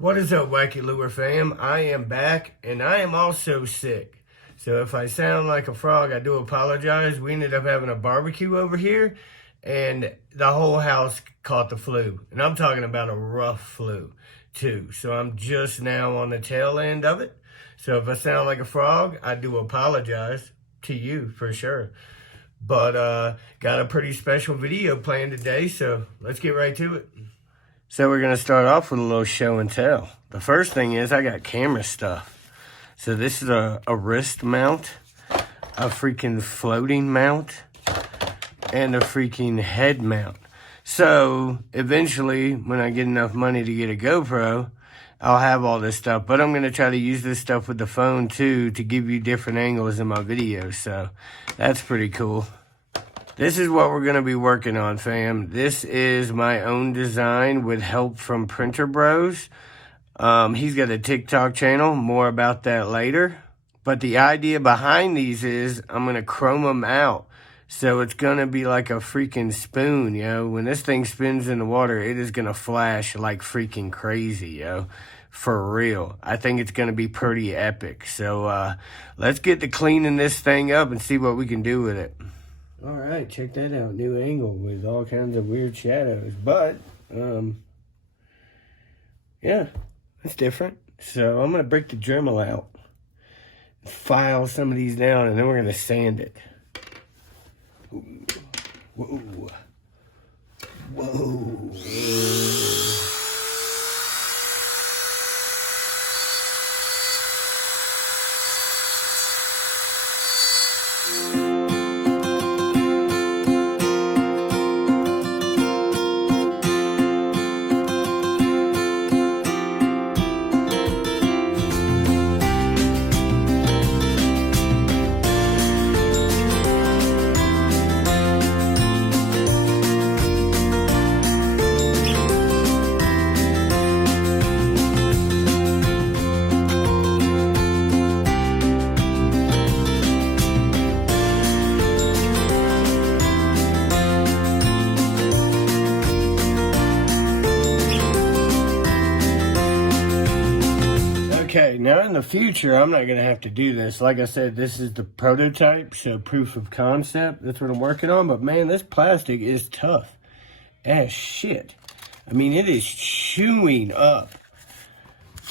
What is up, Wacky Lure fam? I am back, and I am also sick. So if I sound like a frog, I do apologize. We ended up having a barbecue over here, and the whole house caught the flu. And I'm talking about a rough flu, too. So I'm just now on the tail end of it. So if I sound like a frog, I do apologize to you for sure. But got a pretty special video planned today, so let's get right to it. So we're going to start off with a little show and tell. The first thing is I got camera stuff. So this is a wrist mount, a freaking floating mount, and a freaking head mount. So eventually, when I get enough money to get a GoPro, I'll have all this stuff. But I'm going to try to use this stuff with the phone too to give you different angles in my videos. So that's pretty cool. This is what we're going to be working on, fam. This is my own design with help from Printer Bros. He's got a TikTok channel. More about that later. But the idea behind these is I'm going to chrome them out. So it's going to be like a freaking spoon, yo. When this thing spins in the water, it is going to flash like freaking crazy, yo. For real. I think it's going to be pretty epic. So let's get to cleaning this thing up and see what we can do with it. All right, check that out. New angle with all kinds of weird shadows. But, yeah, it's different. So I'm going to break the Dremel out, file some of these down, and then we're going to sand it. Ooh. Whoa. Whoa. Okay, now in the future, I'm not going to have to do this. Like I said, this is the prototype, so proof of concept. That's what I'm working on. But man, this plastic is tough as shit. I mean, it is chewing up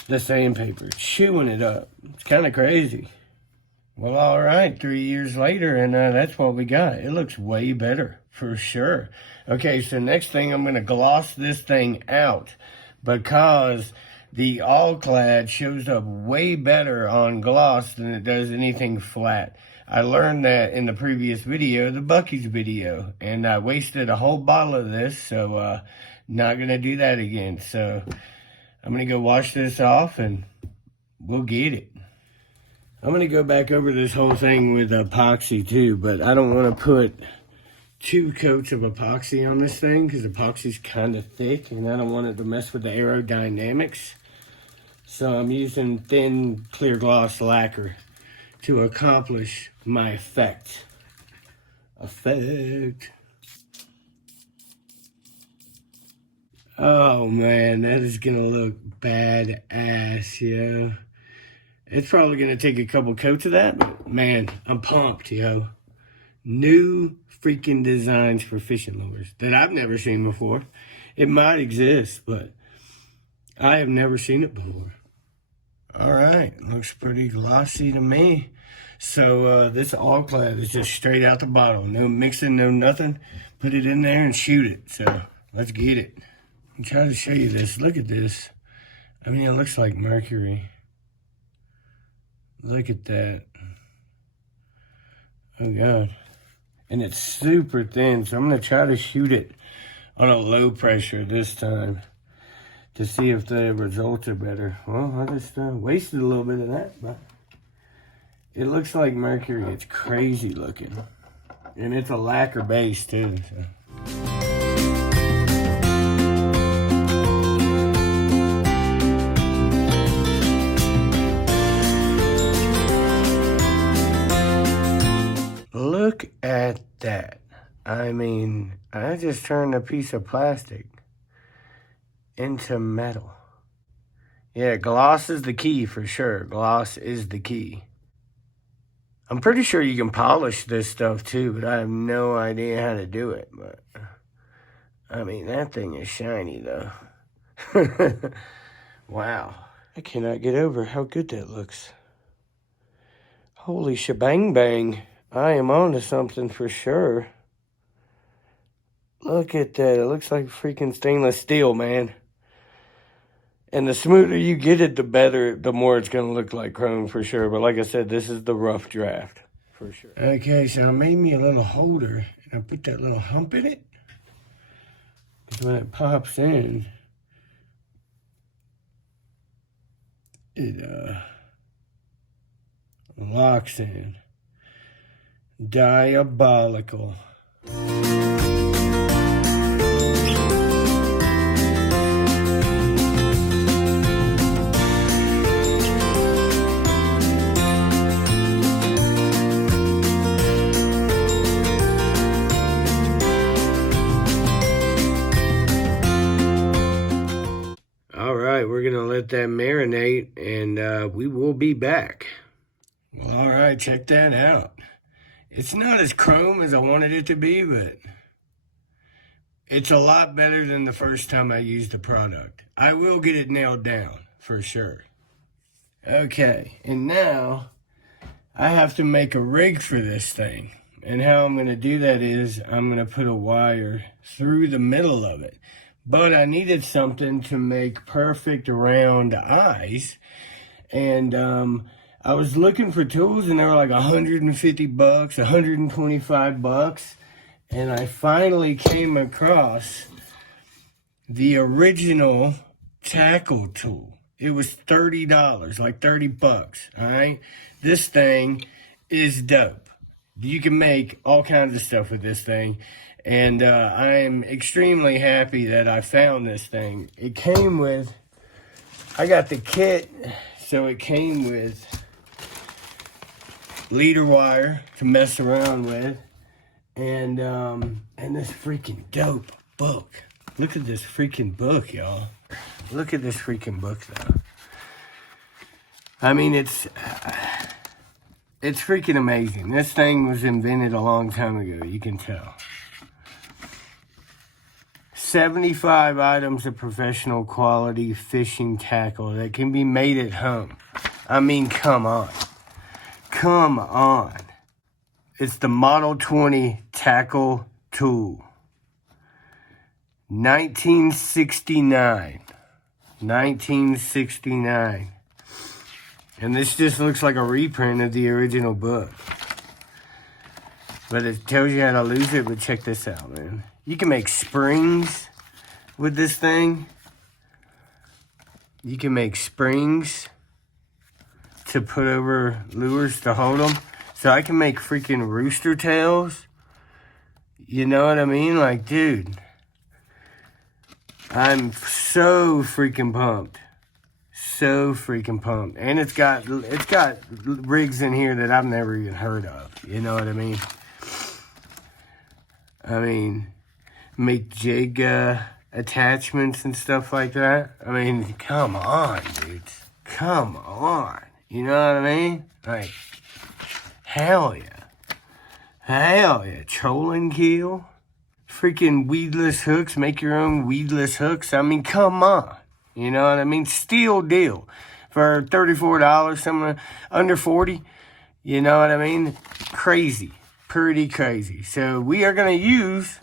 the sandpaper, chewing it up. It's kind of crazy. Well, all right, 3 years later, and that's what we got. It looks way better, for sure. Okay, so next thing, I'm going to gloss this thing out because the all-clad shows up way better on gloss than it does anything flat. I learned that in the previous video, the Buc-ee's video, and I wasted a whole bottle of this, so not going to do that again. So I'm going to go wash this off, and we'll get it. I'm going to go back over this whole thing with epoxy too, but I don't want to put 2 coats of epoxy on this thing because epoxy's kind of thick and I don't want it to mess with the aerodynamics. So I'm using thin clear gloss lacquer to accomplish my effect. Oh man, that is gonna look badass, yo. It's probably gonna take a couple coats of that, but man, I'm pumped, yo. New freaking designs for fishing lures that I've never seen before. It might exist, but I have never seen it before. All right, looks pretty glossy to me. So this all-clad is just straight out the bottle. No mixing, no nothing. Put it in there and shoot it. So let's get it. I'm trying to show you this. Look at this. I mean, it looks like mercury. Look at that. Oh, God. And it's super thin, so I'm going to try to shoot it on a low pressure this time to see if the results are better. Well, I just wasted a little bit of that, but it looks like mercury. It's crazy looking. And it's a lacquer base, too. So. Look at that. I mean, I just turned a piece of plastic into metal. Yeah, gloss is the key for sure. Gloss is the key. I'm pretty sure you can polish this stuff too, but I have no idea how to do it. But I mean, that thing is shiny though. Wow. I cannot get over how good that looks. Holy shebang bang. I am onto something for sure. Look at that. It looks like freaking stainless steel, man. And the smoother you get it, the better, the more it's going to look like chrome for sure. But like I said, this is the rough draft for sure. Okay, so I made me a little holder and I put that little hump in it. When it pops in, it locks in. Diabolical. All right, we're gonna let that marinate and we will be back. Well, all right, check that out. It's not as chrome as I wanted it to be, but it's a lot better than the first time I used the product. I will get it nailed down, for sure. Okay, and now I have to make a rig for this thing. And how I'm going to do that is I'm going to put a wire through the middle of it. But I needed something to make perfect round eyes. And I was looking for tools and they were like $150, $125. And I finally came across the original tackle tool. It was $30, like 30 bucks, all right? This thing is dope. You can make all kinds of stuff with this thing. And I am extremely happy that I found this thing. It came with, I got the kit, so it came with leader wire to mess around with. And this freaking dope book. Look at this freaking book, y'all. Look at this freaking book, though. I mean, it's freaking amazing. This thing was invented a long time ago, you can tell. 75 items of professional quality fishing tackle that can be made at home. I mean, come on. Come on. It's the Model 20 tackle tool. 1969. 1969. And this just looks like a reprint of the original book. But it tells you how to lose it, but check this out, man. You can make springs with this thing. You can make springs to put over lures to hold them. So I can make freaking rooster tails. You know what I mean? Like, dude, I'm so freaking pumped. So freaking pumped. And it's got rigs in here that I've never even heard of. You know what I mean? I mean, make jig attachments and stuff like that. I mean, come on, dudes. Come on. You know what I mean? Like, hell yeah. Hell yeah. Trolling keel. Freaking weedless hooks. Make your own weedless hooks. I mean, come on. You know what I mean? Steal deal. For $34, somewhere under 40. You know what I mean? Crazy. Pretty crazy. So we are going to use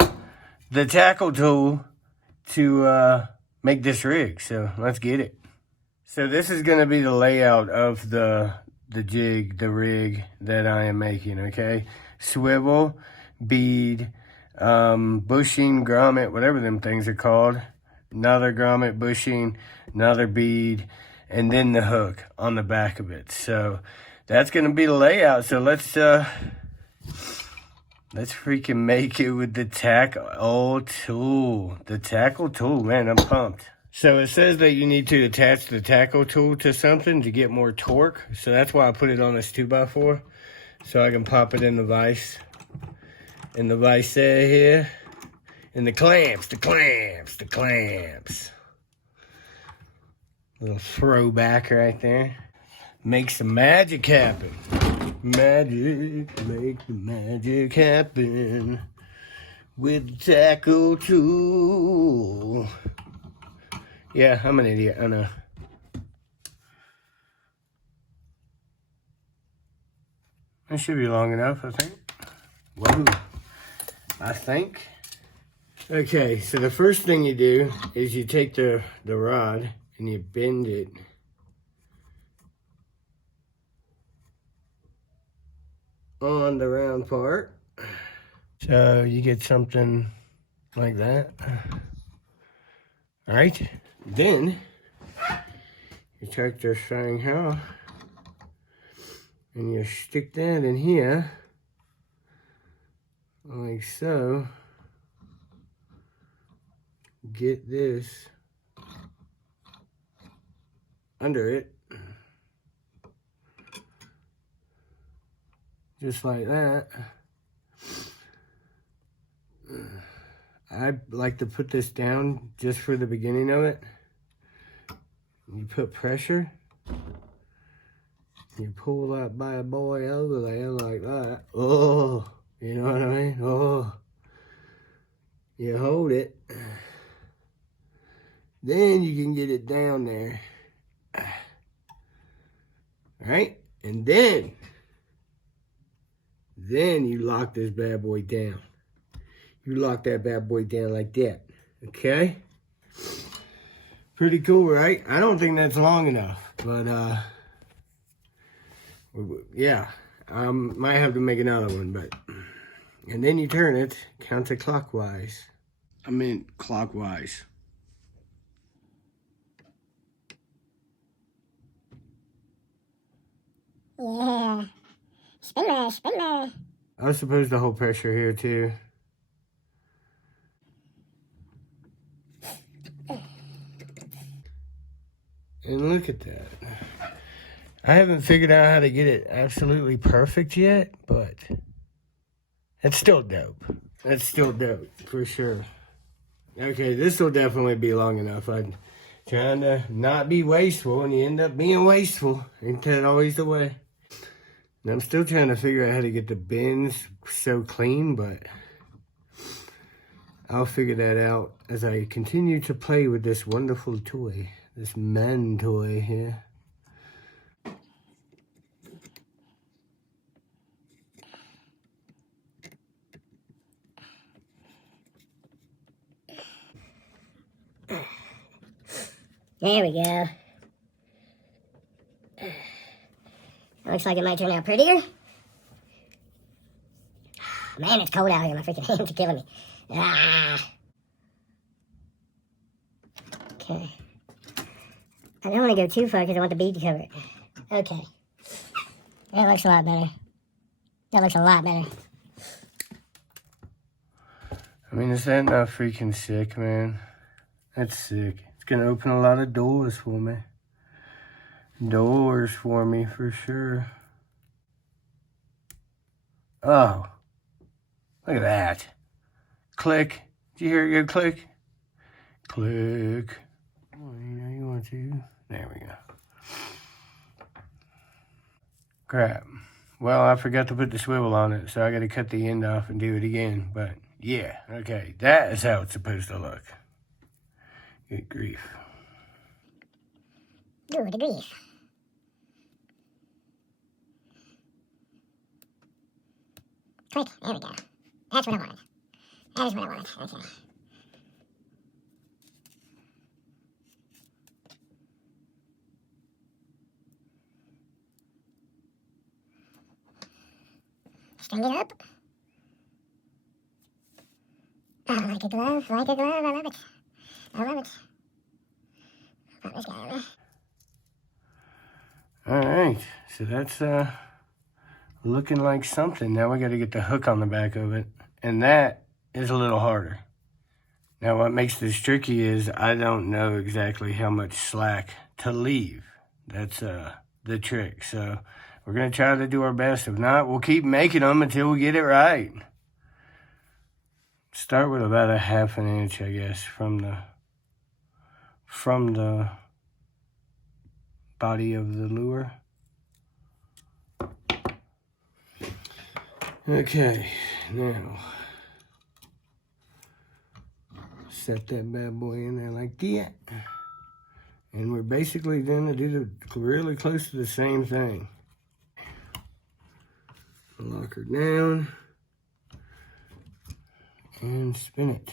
the tackle tool to make this rig. So let's get it. So this is going to be the layout of the jig, the rig that I am making, okay? Swivel, bead, bushing, grommet, whatever them things are called. Another grommet, bushing, another bead, and then the hook on the back of it. So that's going to be the layout. So let's freaking make it with the tackle tool. The tackle tool, man, I'm pumped. So it says that you need to attach the tackle tool to something to get more torque. So that's why I put it on this 2x4. So I can pop it in the vise. In the vise here. And the clamps. Little throwback right there. Make some magic happen. Magic, make the magic happen with the tackle tool. Yeah, I'm an idiot, I know. That should be long enough, I think. Whoa, I think. Okay, so the first thing you do is you take the rod and you bend it. On the round part. So you get something like that. All right, then you take this thing here and you stick that in here like so. Get this under it, just like that. I like to put this down just for the beginning of it. You put pressure. You pull that bad boy over there like that. Oh, you know what I mean? Oh. You hold it. Then you can get it down there. All right? And then you lock this bad boy down. You lock that bad boy down like that. Okay? Pretty cool, right? I don't think that's long enough. But, yeah. I might have to make another one, but... And then you turn it counterclockwise. I mean clockwise. Yeah. Spinner, spinner. I was supposed to hold pressure here too. And look at that. I haven't figured out how to get it absolutely perfect yet, but it's still dope. That's still dope, for sure. Okay, this will definitely be long enough. I'm trying to not be wasteful, and you end up being wasteful. Ain't that always the way? And I'm still trying to figure out how to get the bins so clean, but I'll figure that out as I continue to play with this wonderful toy. This man toy here. There we go. Looks like it might turn out prettier. Man, it's cold out here. My freaking hands are killing me. Ah. Okay. I don't want to go too far because I want the bead to cover it. Okay. That looks a lot better. That looks a lot better. I mean, is that not freaking sick, man? That's sick. It's gonna open a lot of doors for me. Doors for me, for sure. Oh. Look at that. Click. Did you hear it go click? Click. Oh, you know you want to. There we go. Crap. Well, I forgot to put the swivel on it, so I gotta cut the end off and do it again. But, yeah, okay. That is how it's supposed to look. Good grief. Good grief. Click. There we go. That's what I wanted. That is what I wanted. Okay. String it up. Oh, like a glove, like a glove. I love it. I love it. Put this guy over. Alright, so that's looking like something. Now we gotta get the hook on the back of it. And that is a little harder. Now what makes this tricky is I don't know exactly how much slack to leave. That's the trick. So we're gonna try to do our best. If not, we'll keep making them until we get it right. Start with about a 1/2 inch, I guess, from the body of the lure. Okay, now set that bad boy in there like that. And we're basically gonna do really close to the same thing. Lock her down and spin it.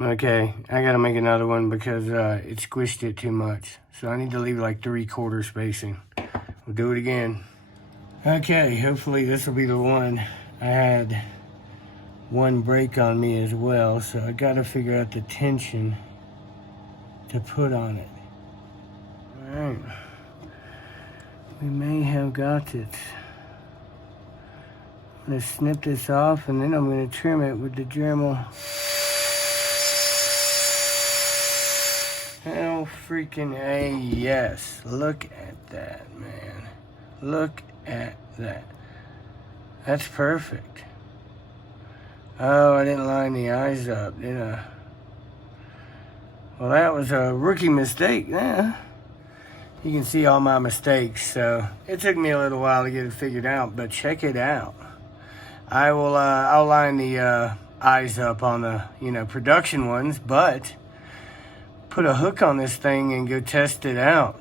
Okay, I gotta make another one because it squished it too much. So I need to leave like 3/4 spacing. We'll do it again. Okay, hopefully this will be the one. I had one break on me as well, so I gotta figure out the tension to put on it. Alright, we may have got it. I'm gonna snip this off and then I'm gonna trim it with the Dremel. Hell freaking A, yes. Look at that, man. Look at that. That's perfect. Oh, I didn't line the eyes up, did I? Well, that was a rookie mistake. Yeah. You can see all my mistakes, so it took me a little while to get it figured out, but check it out. I'll line the eyes up on the, production ones, but put a hook on this thing and go test it out.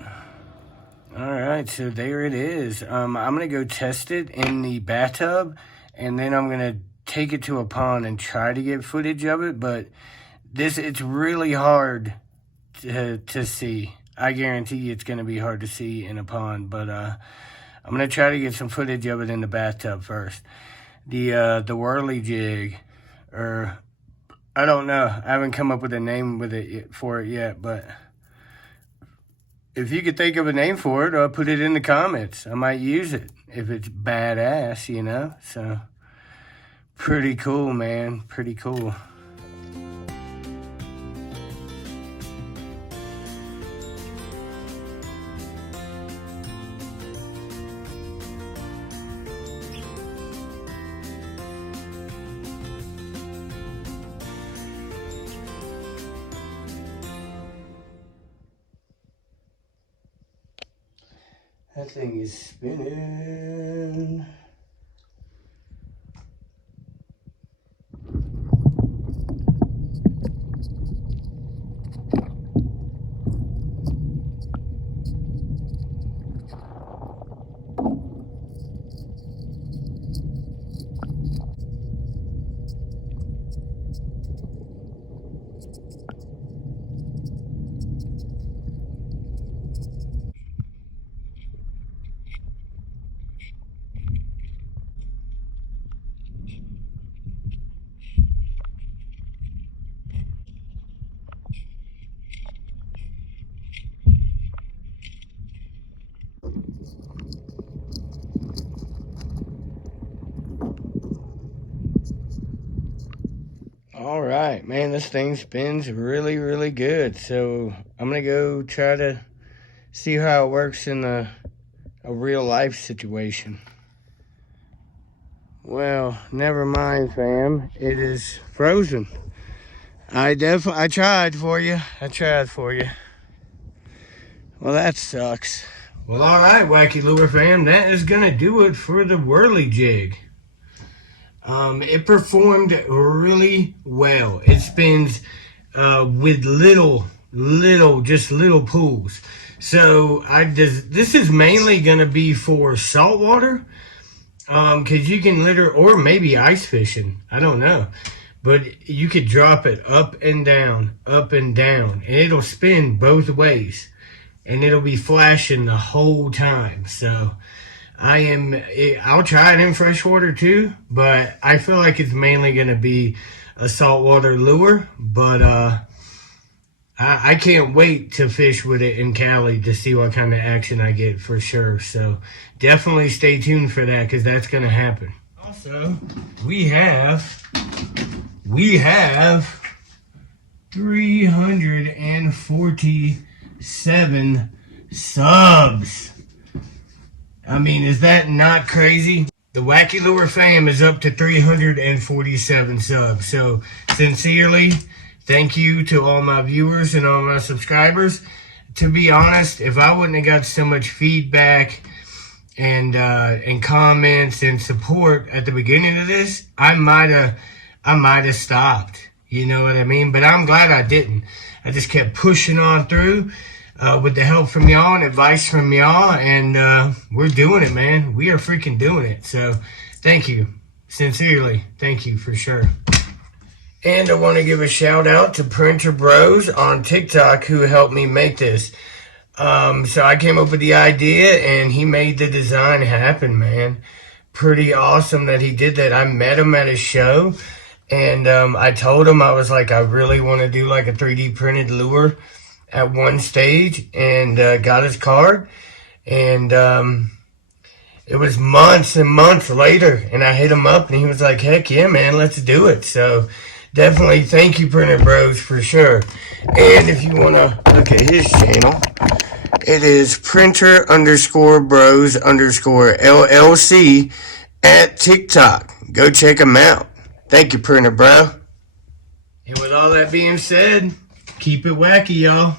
All right, so there it is. I'm gonna go test it in the bathtub, and then I'm gonna take it to a pond and try to get footage of it, but it's really hard to see. I guarantee you it's gonna be hard to see in a pond, but I'm gonna try to get some footage of it in the bathtub first. The Whirly jig, or I don't know. I haven't come up with a name for it yet, but if you could think of a name for it, put it in the comments. I might use it if it's badass, So, pretty cool, man. Pretty cool. That thing is spinning. All right, man, this thing spins really, really good. So I'm gonna go try to see how it works in a real life situation. Well, never mind, fam. It is frozen. I tried for you. Well, that sucks. Well, all right, Wacky Lure fam. That is gonna do it for the Whirly jig. It performed really well. It spins with little pools. So this is mainly gonna be for saltwater, cause you can or maybe ice fishing. I don't know, but you could drop it up and down, and it'll spin both ways, and it'll be flashing the whole time. So I'll try it in freshwater too, but I feel like it's mainly going to be a saltwater lure. But I can't wait to fish with it in Cali to see what kind of action I get for sure. So definitely stay tuned for that, because that's going to happen. Also, we have 347 subs. I mean, is that not crazy? The Wacky Lure fam is up to 347 subs. So, sincerely, thank you to all my viewers and all my subscribers. To be honest, if I wouldn't have got so much feedback and comments and support at the beginning of this, I might have stopped. You know what I mean? But I'm glad I didn't. I just kept pushing on through with the help from y'all and advice from y'all, and we're doing it, man. We are freaking doing it. So thank you. Sincerely, thank you for sure. And I want to give a shout out to Printer Bros on TikTok who helped me make this. So I came up with the idea and he made the design happen, man. Pretty awesome that he did that. I met him at a show and I told him, I was like, I really want to do like a 3D printed lure at one stage, and got his card. And it was months and months later, and I hit him up and he was like, heck yeah, man, let's do it. So definitely thank you, Printer Bros, for sure. And if you want to look at his channel, it is printer_bros_LLC at TikTok. Go check him out. Thank you, Printer Bro. And with all that being said, keep it wacky, y'all.